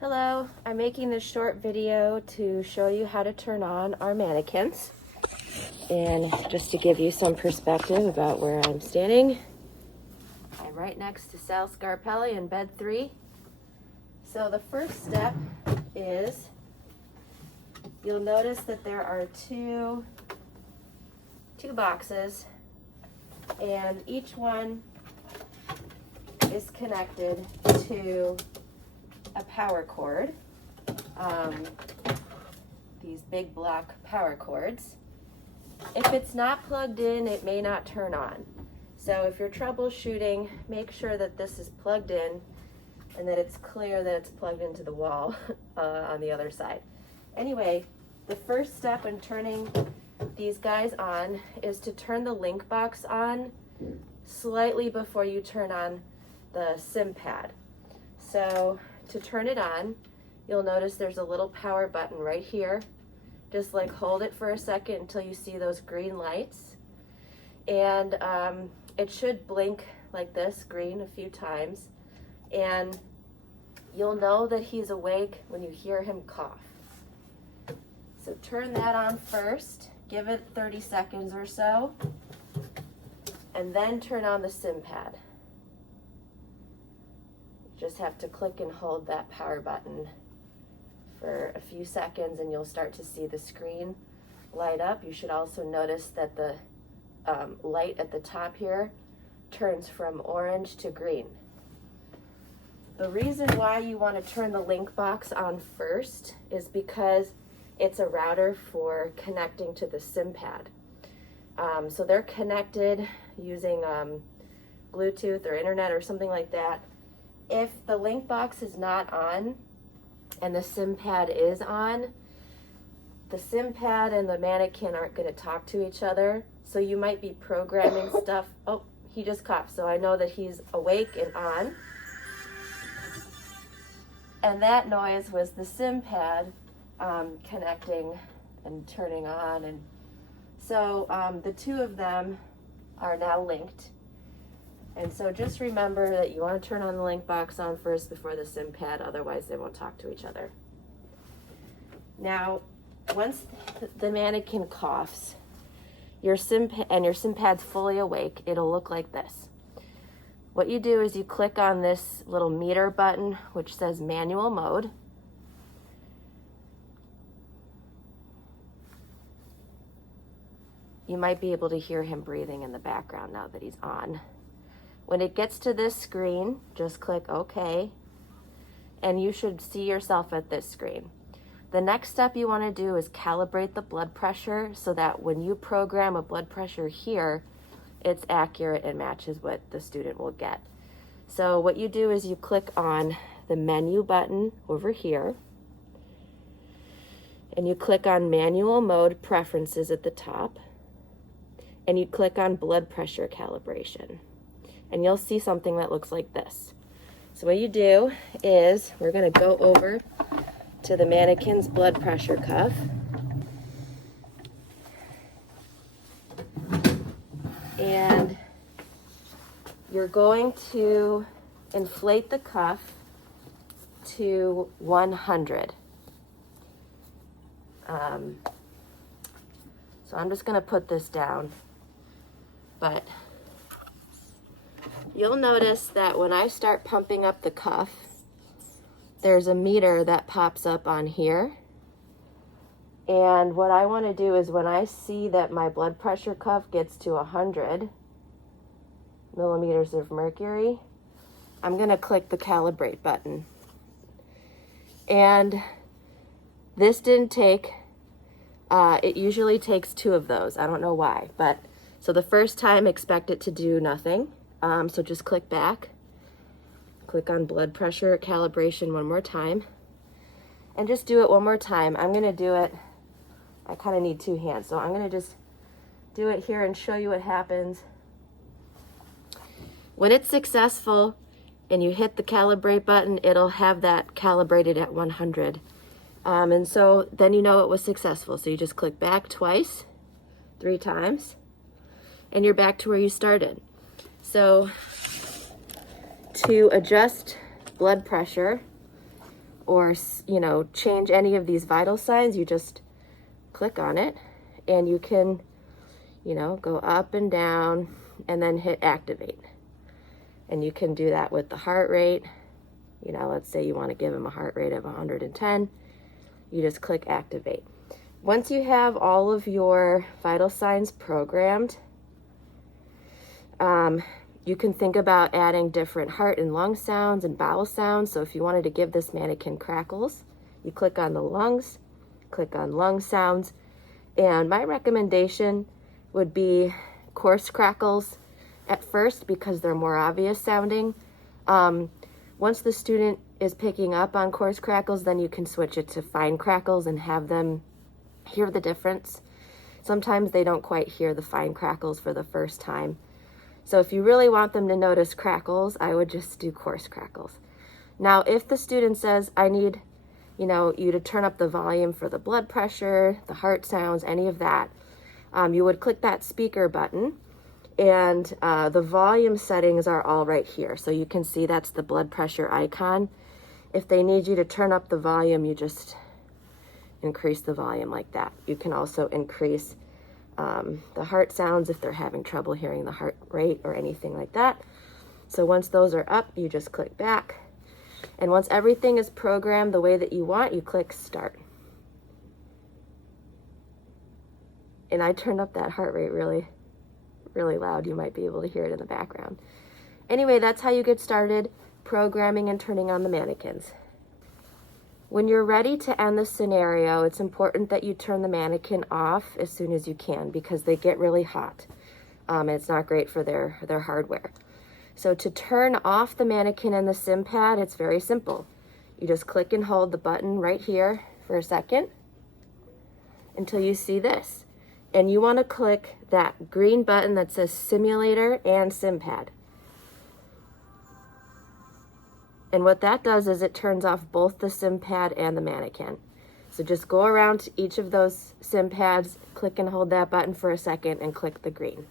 Hello, I'm making this short video to show you how to turn on our mannequins. And just to give you some perspective about where I'm standing, I'm right next to Sal Scarpelli in bed 3. So the first step is you'll notice that there are two boxes, and each one is connected to a power cord, these big block power cords. If it's not plugged in, it may not turn on. So if you're troubleshooting, make sure that this is plugged in and that it's clear that it's plugged into the wall on the other side. Anyway, the first step in turning these guys on is to turn the link box on slightly before you turn on the SIM pad. So to turn it on, you'll notice there's a little power button right here. Just like hold it for a second until you see those green lights. And it should blink like this, green, a few times. And you'll know that he's awake when you hear him cough. So turn that on first, give it 30 seconds or so, and then turn on the SIM pad. Just have to click and hold that power button for a few seconds and you'll start to see the screen light up. You should also notice that the light at the top here turns from orange to green. The reason why you want to turn the link box on first is because it's a router for connecting to the SIM pad. So they're connected using Bluetooth or internet or something like that. If the link box is not on and the SIM pad is on, the SIM pad and the Manikin aren't going to talk to each other. So you might be programming stuff. Oh, he just coughed, so I know that he's awake and on. And that noise was the SIM pad connecting and turning on. And so the two of them are now linked. And so just remember that you want to turn on the link box on first before the SIM pad, otherwise they won't talk to each other. Now, once the Manikin coughs, your SIM pad's fully awake, it'll look like this. What you do is you click on this little meter button, which says manual mode. You might be able to hear him breathing in the background now that he's on. When it gets to this screen, just click OK, and you should see yourself at this screen. The next step you want to do is calibrate the blood pressure so that when you program a blood pressure here, it's accurate and matches what the student will get. So what you do is you click on the menu button over here, and you click on manual mode preferences at the top, and you click on blood pressure calibration. And you'll see something that looks like this. So what you do is we're going to go over to the Manikin's blood pressure cuff. And you're going to inflate the cuff to 100. So I'm just going to put this down, but you'll notice that when I start pumping up the cuff, there's a meter that pops up on here. And what I want to do is when I see that my blood pressure cuff gets to 100 millimeters of mercury, I'm going to click the calibrate button. And this didn't take, it usually takes 2 of those. I don't know why, but so the first time expect it to do nothing. So just click back, click on blood pressure calibration one more time, and just do it one more time. I'm going to do it, I kind of need 2 hands, so I'm going to just do it here and show you what happens. When it's successful and you hit the calibrate button, it'll have that calibrated at 100. And so then you know it was successful. So you just click back twice, 3 times, and you're back to where you started. So to adjust blood pressure, or, you know, change any of these vital signs, you just click on it and you can, you know, go up and down and then hit activate. And you can do that with the heart rate. You know, let's say you want to give them a heart rate of 110. You just click activate. Once you have all of your vital signs programmed, you can think about adding different heart and lung sounds and bowel sounds. So if you wanted to give this mannequin crackles, you click on the lungs, click on lung sounds, and my recommendation would be coarse crackles at first because they're more obvious sounding. Once the student is picking up on coarse crackles, then you can switch it to fine crackles and have them hear the difference. Sometimes they don't quite hear the fine crackles for the first time. So if you really want them to notice crackles, I would just do coarse crackles. Now, if the student says, I need, you know, you to turn up the volume for the blood pressure, the heart sounds, any of that, you would click that speaker button, and the volume settings are all right here. So you can see that's the blood pressure icon. If they need you to turn up the volume, you just increase the volume like that. You can also increase the heart sounds if they're having trouble hearing the heart rate or anything like that. So once those are up, you just click back. And once everything is programmed the way that you want, you click start. And I turned up that heart rate really loud. You might be able to hear it in the background. Anyway, that's how you get started programming and turning on the mannequins. When you're ready to end the scenario, it's important that you turn the mannequin off as soon as you can because they get really hot. And it's not great for their hardware. So to turn off the mannequin and the sim pad, it's very simple. You just click and hold the button right here for a second until you see this. And you want to click that green button that says simulator and sim pad. And what that does is it turns off both the sim pad and the mannequin. So just go around to each of those sim pads, click and hold that button for a second, and click the green.